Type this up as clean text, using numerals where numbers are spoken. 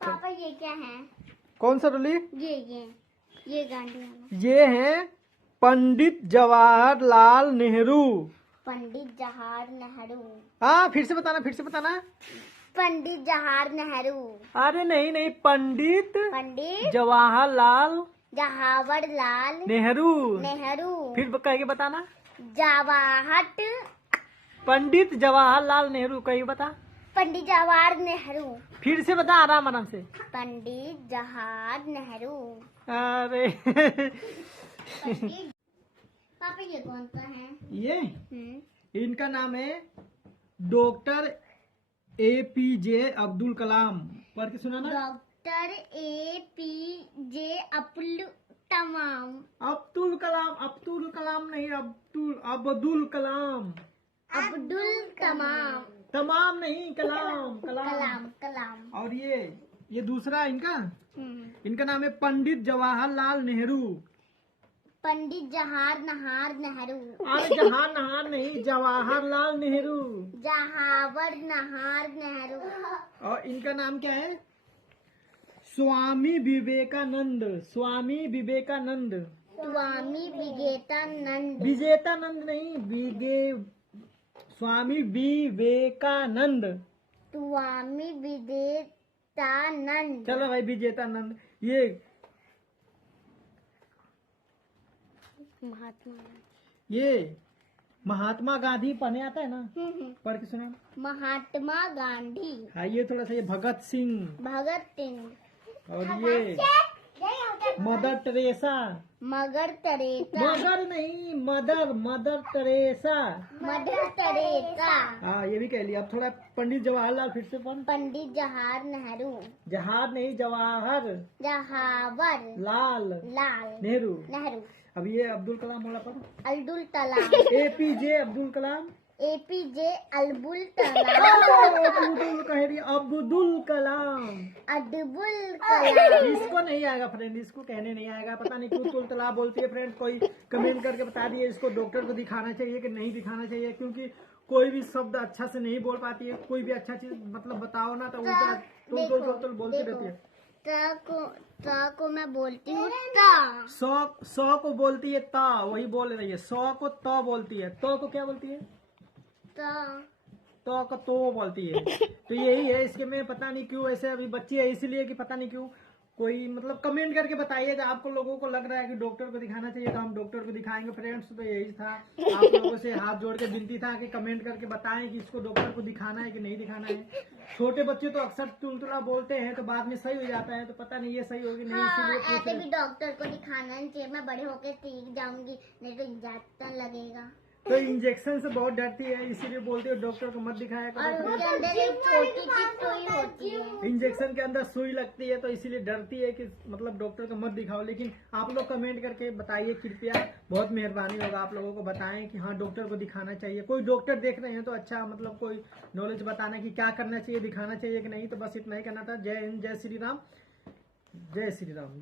पापा ये क्या है? कौन सा डोली? ये गांधी। ये है पंडित जवाहरलाल नेहरू। पंडित जवाहर नेहरू। हाँ, फिर से बताना पंडित जवाहर नेहरू। अरे नहीं, पंडित पंडित जवाहरलाल नेहरू। फिर कह के बताना। जवाहर पंडित जवाहरलाल नेहरू कह के बता। पंडित जवाहर नेहरू। फिर से बता आराम से। पंडित जवाहर नेहरू। अरे पापा ये कौन सा है? ये इनका नाम है डॉक्टर APJ अब्दुल कलाम। पढ़ के सुना ना। डॉक्टर APJ अब्दुल कलाम नहीं, अब्दुल कलाम। तमाम नहीं, कलाम। और ये दूसरा इनका नाम है पंडित जवाहरलाल नेहरू। पंडित जवाहर नेहरू। अरे जवाहर नहीं, जवाहरलाल नेहरू। जवाहरलाल नेहरू। और इनका नाम क्या है? स्वामी विवेकानंद। विजेतानंद नहीं, स्वामी विवेकानंद। चलो भाई, विजेतानंद। ये महात्मा गांधी पढ़ने आता है ना? पढ़ के सुना। महात्मा गांधी। हाँ, ये थोड़ा सा। ये भगत सिंह। और ये मदर टेरेसा। मगर नहीं, मदर टेरेसा। हाँ, ये भी कह लिया। अब थोड़ा पंडित जवाहरलाल फिर से पढ़। पंडित जवाहर नेहरू। जहार नहीं, जवाहर लाल नेहरू। अब ये अब्दुल कलाम बोला पढ़। अब्दुल कलाम। APJ अब्दुल कलाम। APJ अब्दुल कलाम। इसको नहीं आएगा फ्रेंड, इसको कहने नहीं आएगा। पता नहीं क्यों तुलतला बोलती है फ्रेंड। कोई कमेंट करके बता दिए इसको डॉक्टर को दिखाना चाहिए कि नहीं दिखाना चाहिए, क्योंकि कोई भी शब्द अच्छा से नहीं बोल पाती है। कोई भी अच्छा चीज मतलब बताओ ना तो उल्टा तुल बोलती रहती है। को मैं बोलती हूँ सौ को बोलती है ता, वही बोल रही है। 100 को त बोलती है। तो को क्या बोलती है? तो को तो बोलती है। तो यही है इसके में। पता नहीं क्यों ऐसे अभी बच्ची है, इसलिए कि पता नहीं क्यों। कोई मतलब कमेंट करके बताइएगा। आपको लोगों को लग रहा है कि डॉक्टर को दिखाना चाहिए तो हम डॉक्टर को दिखाएंगे फ्रेंड्स। तो यही था, आप लोगों से हाथ जोड़ के विनती था कि कमेंट करके बताएं कि इसको डॉक्टर को दिखाना है कि नहीं दिखाना है। छोटे बच्चे तो अक्सर तुलतुला बोलते हैं तो बाद में सही हो जाता है। तो पता नहीं ये सही होगी नहीं, इसीलिए ऐसे भी डॉक्टर को दिखाना चाहिए। मैं बड़े होके सीख जाऊंगी, नहीं तो इंजेक्शन लगेगा। तो इंजेक्शन से बहुत डरती है, इसीलिए बोलते हो डॉक्टर को मत दिखाया करो। छोटी सी सुई होती है। इंजेक्शन के अंदर सुई लगती है, तो इसीलिए डरती है कि मतलब डॉक्टर को मत दिखाओ। लेकिन आप लोग कमेंट करके बताइए कृपया, बहुत मेहरबानी होगा। आप लोगों को बताएं कि हाँ डॉक्टर को दिखाना चाहिए। कोई डॉक्टर देख रहे हैं तो अच्छा मतलब कोई नॉलेज बताना कि क्या करना चाहिए, दिखाना चाहिए कि नहीं। तो बस इतना ही करना था। जय हिंद, जय श्री राम, जय श्री राम।